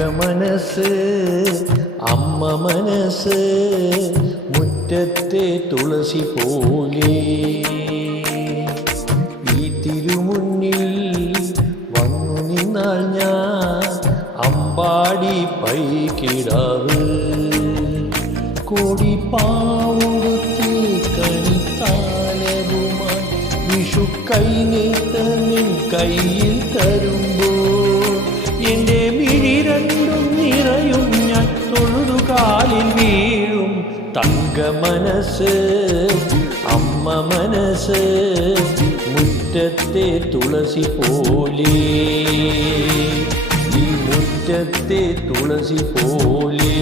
തങ്കമനസ് അമ്മ മനസ്സ് മുറ്റത്തെ തുളസി പോലെ ഈ തിരുമുന്നിൽ വന്നു നിന്നാൽ ഞാൻ അമ്പാടി പൈകിടാവ് കോടിപ്പാവുടുത്ത് കണിത്താലവുമായി വിഷു കൈനീട്ടമിൻ കയ്യിൽ തരുമ്പോൾ എൻ്റെ മിഴി രണ്ടും നിറയും ഞാൻ തൊഴുതുകാലിൽ വീഴും തങ്കമനസ് അമ്മ മനസ്സ് മുറ്റത്തെ തുളസി പോലെ ഈ മുറ്റത്തെ തുളസി പോലെ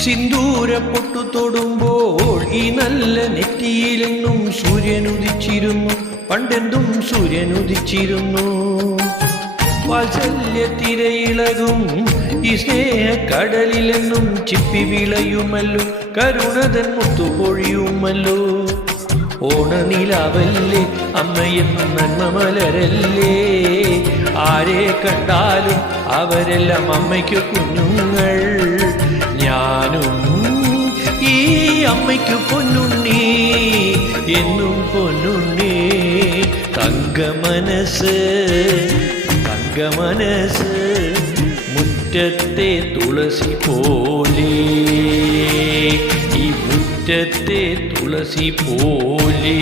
സിന്ദൂര പൊട്ടു തൊടുമ്പോൾ ഈ നല്ല നെറ്റിയിലെന്നും സൂര്യനുദിച്ചിരുന്നു പണ്ടെന്തും സൂര്യനുദിച്ചിരുന്നു വാത്സല്യ തിരയിളകും ഈ സ്നേഹക്കടലിലെന്നും ചിപ്പി വിളയുമല്ലോ കരുണതൻ മുത്തുപൊഴിയുമല്ലോ ഓണനിലാവല്ലേ അമ്മയെന്നും നന്മ മലരല്ലേ ആരെ കണ്ടാലും അവരെല്ലാം അമ്മയ്ക്ക് കുഞ്ഞുങ്ങൾ ഞാനും ഈ അമ്മയ്ക്ക് പൊന്നുണ്ണി എന്നും പൊന്നുണ്ണി തങ്കമനസ് തങ്കമനസ് മുറ്റത്തെ തുളസി പോലെ ഈ മുറ്റത്തെ തുളസി പോലെ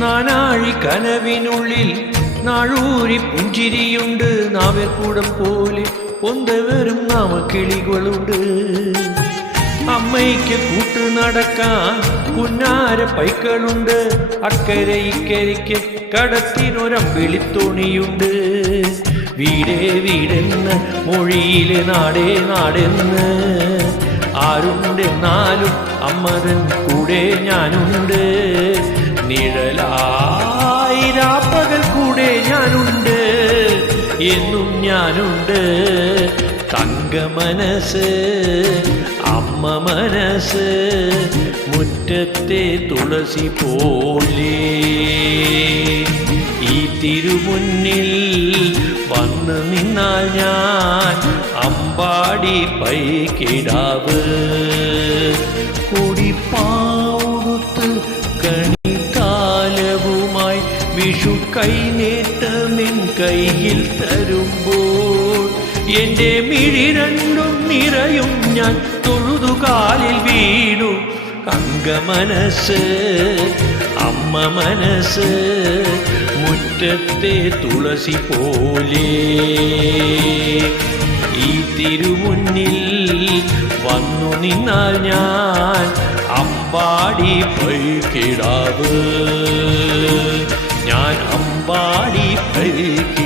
നാനാഴി കനവിനുള്ളിൽ നാഴൂരി പുഞ്ചിരിയുണ്ട് നാവേർക്കൂടം പോലെ പൊന്തവരും നാമക്കിളികളുണ്ട് അമ്മയ്ക്ക് കൂട്ടു നടക്കാൻ പുന്നാര പൈക്കളുണ്ട് അക്കരെ ഇക്കരയ്ക്ക് കടത്തിനൊരമ്പിളിത്തോണിയുണ്ട് വീടേ വീടെന്ന് മൊഴിയിലെ നാടേ നാടെന്ന് ആരുണ്ടെന്നാലും അമ്മതൻ കൂടെ ഞാനുണ്ട് നിഴലായി രാപ്പകൽ കൂടെ ഞാനുണ്ട് എന്നും ഞാനുണ്ട് തങ്കമനസ് അമ്മ മനസ്സ് മുറ്റത്തെ തുളസി പോലെ ഈ തിരുമുന്നിൽ വന്നു നിന്നാൽ ഞാൻ അമ്പാടി പൈകിടാവ് കൊടിപ്പാവുടുത്ത് കണിത്താലവുമായി വിഷു കൈനീട്ടമിൻ കയ്യിൽ തരുമ്പോൾ എൻ്റെ മിഴി രണ്ടും നിറയും ഞാൻ തൊഴുതുകാലിൽ വീണു തങ്കമനസ് അമ്മ മനസ്സ് മുറ്റത്തെ തുളസി പോലെ ഈ തിരുമുന്നിൽ വന്നു നിന്നാൽ ഞാൻ അമ്പാടി പൈകിടാവ് ഞാൻ അമ്പാടി പൈകിടാവ്.